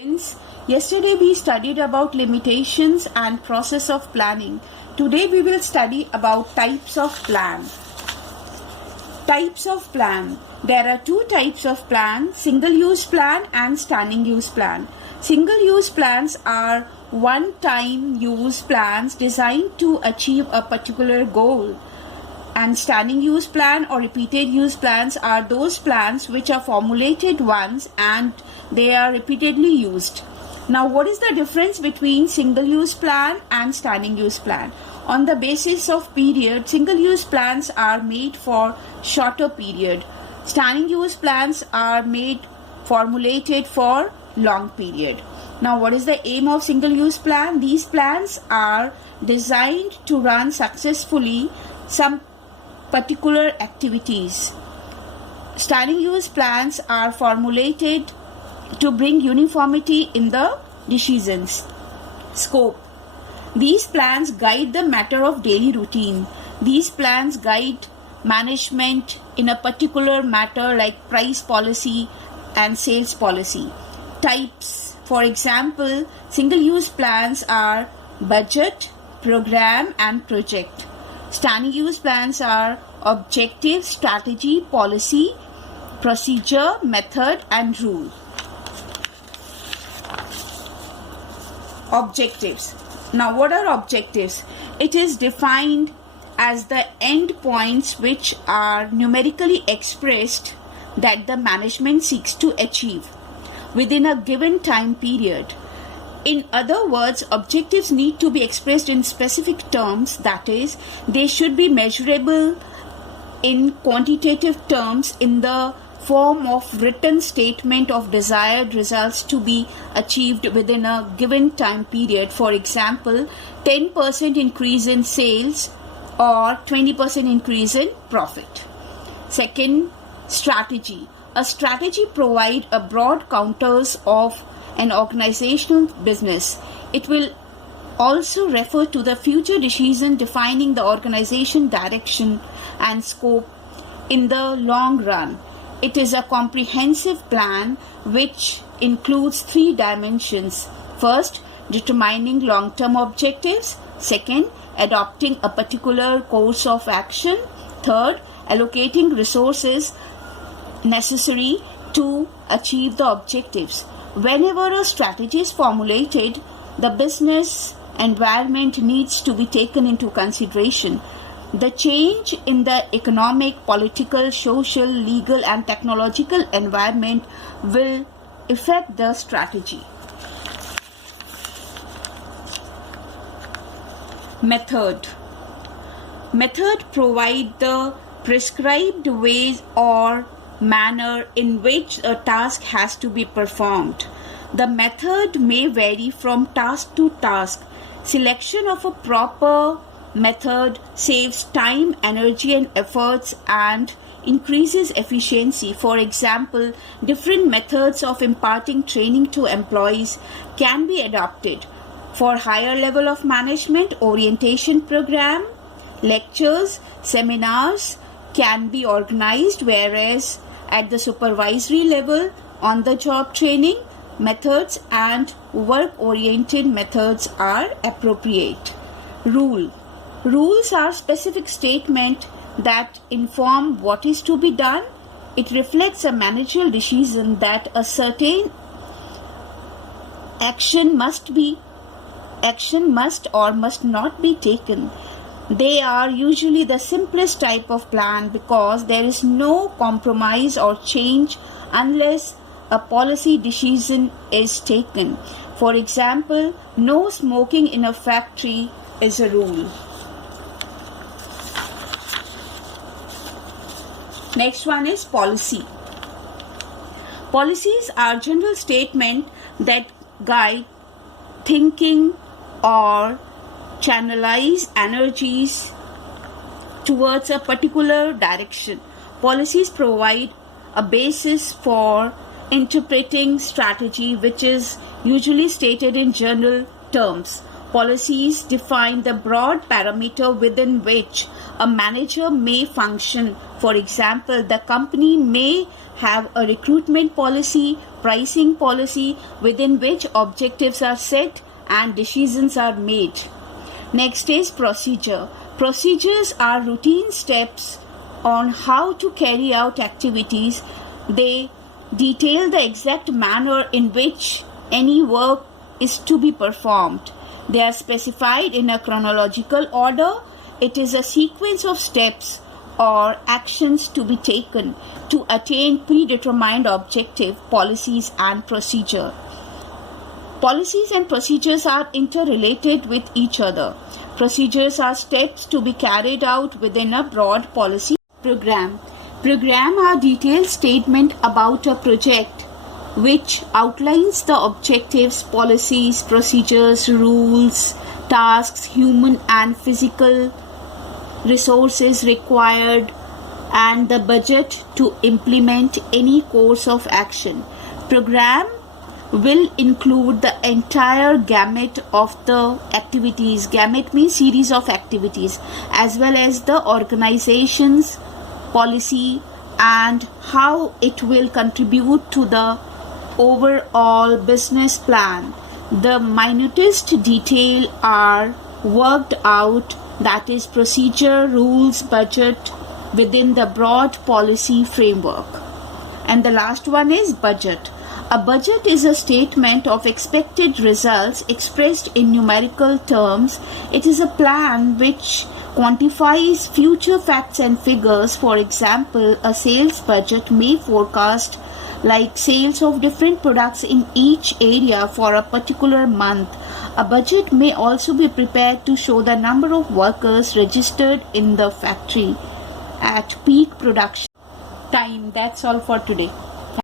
Friends, yesterday we studied about limitations and process of planning. Today we will study about types of plan. Types of plan. There are two types of plan, single-use plan and standing use plan. Single-use plans are one-time use plans designed to achieve a particular goal. And standing use plan or repeated use plans are those plans which are formulated once and they are repeatedly used. Now, what is the difference between single use plan and standing use plan? On the basis of period, single use plans are made for shorter period. Standing use plans are formulated for long period. Now, what is the aim of single use plan? These plans are designed to run successfully some particular activities. Standing use plans are formulated to bring uniformity in the decisions. Scope. These plans guide the matter of daily routine. These plans guide management in a particular matter like price policy and sales policy. Types. For example, single use plans are budget, program and project. Standing use plans are objective, strategy, policy, procedure, method and rule. Objectives. Now, what are objectives? It is defined as the end points which are numerically expressed that the management seeks to achieve within a given time period. In other words, objectives need to be expressed in specific terms, that is, they should be measurable in quantitative terms in the form of written statement of desired results to be achieved within a given time period. For example, 10% increase in sales or 20% increase in profit. Second, strategy. A strategy provides a broad contours of an organizational business. It will also refer to the future decision defining the organization direction and scope in the long run. It is a comprehensive plan which includes three dimensions. First, determining long-term objectives. Second, adopting a particular course of action. Third, allocating resources necessary to achieve the objectives. Whenever a strategy is formulated, the business environment needs to be taken into consideration. The change in the economic, political, social, legal and technological environment will affect the strategy. Method. Method provides the prescribed ways or manner in which a task has to be performed. The method may vary from task to task. Selection of a proper method saves time, energy and efforts and increases efficiency. For example, different methods of imparting training to employees can be adopted. For higher level of management, orientation program, lectures, seminars can be organized, whereas at the supervisory level, on-the-job training methods and work-oriented methods are appropriate. Rule. Rules are specific statements that inform what is to be done. It reflects a managerial decision that a certain action must or must not be taken. They are usually the simplest type of plan because there is no compromise or change unless a policy decision is taken. For example, no smoking in a factory is a rule. Next one is policy. Policies are general statements that guide thinking or channelize energies towards a particular direction. Policies provide a basis for interpreting strategy, which is usually stated in general terms. Policies define the broad parameter within which a manager may function. For example, the company may have a recruitment policy pricing policy within which objectives are set and decisions are made. Next is procedure. Procedures are routine steps on how to carry out activities. They detail the exact manner in which any work is to be performed. They are specified in a chronological order. It is a sequence of steps or actions to be taken to attain predetermined objective, policies and procedure. Policies and procedures are interrelated with each other. Procedures are steps to be carried out within a broad policy program. Program are detailed statement about a project which outlines the objectives, policies, procedures, rules, tasks, human and physical resources required, and the budget to implement any course of action. Program will include the entire gamut of the activities. Gamut means series of activities, as well as the organization's policy and how it will contribute to the overall business plan. The minutest detail are worked out, that is procedure, rules, budget within the broad policy framework. And the last one is budget. A budget is a statement of expected results expressed in numerical terms. It is a plan which quantifies future facts and figures. For example, a sales budget may forecast like sales of different products in each area for a particular month. A budget may also be prepared to show the number of workers registered in the factory at peak production time. That's all for today.